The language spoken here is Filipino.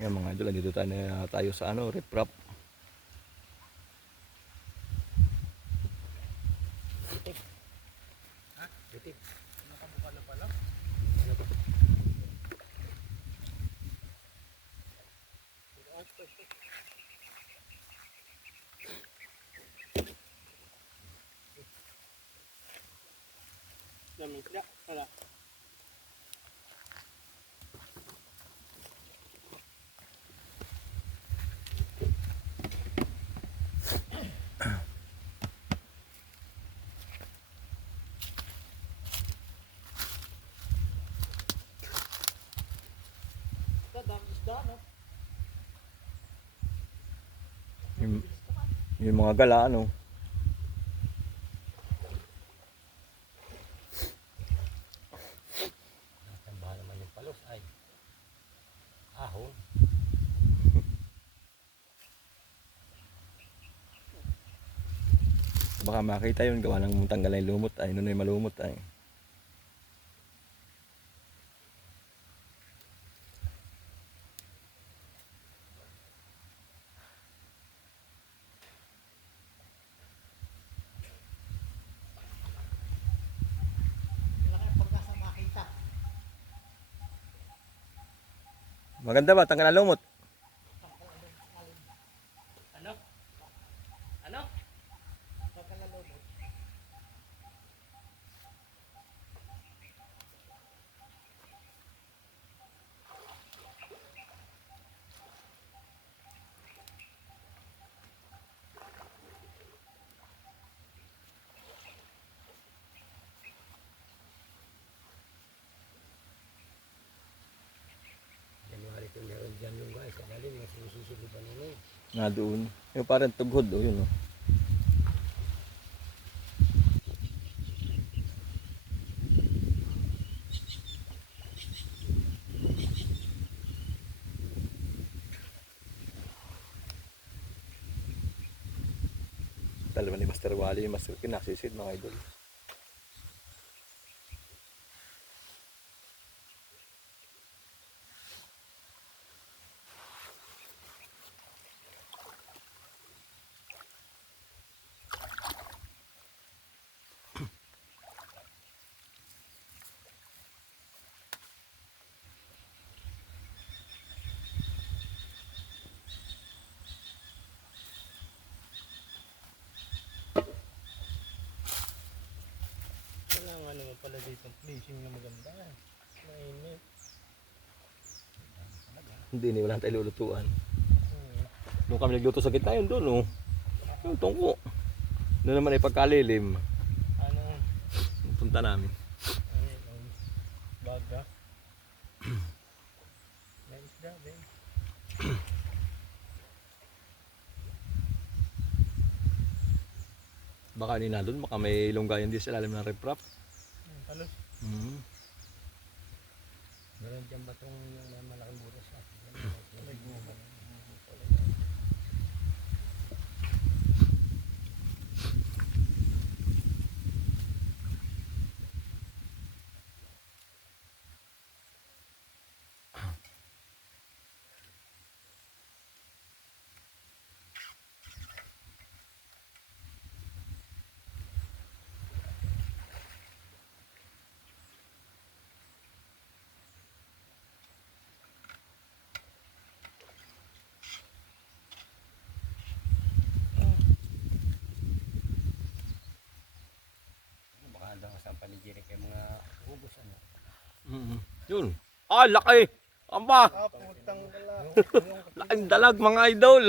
Ngayon mga idol, dito tayo sa riprap. Bitik. Ha? Bitik. Nakabuka na pala. Lamig na. Wala. Yung mga gala Tambahan naman yung palos ay ahon. baka makita yun, gawa ng tanggal ay lumot ay nunoy malumot ay. Maganda ba tanggal ang lumot? Ano? Ano? January ko meron dyan yung guys. Sa galing, mas susunod ba nung Nga doon. Yung parang tughod yun Dalawa ni Master Wally, Master Kinasisid mga idol. kailangan naman pala dito ang placing na maganda. Mainit. Hindi ni wala tayong lulutuan. Doon kami nagluto sa gitna yun doon yung tungko. Doon naman ay pagkalilim. Ano? Punta namin. Ayun. Baga. May isda din. Baka nina doon, baka may lunggayan din sa ilalim ng riprap. Palos. Meron dyan ba itong malaking buras? Baka daw sa paligiri kay mga ubos ano. Yun. Ah, laki! Amba! Putang gala. Laking dalag mga idol!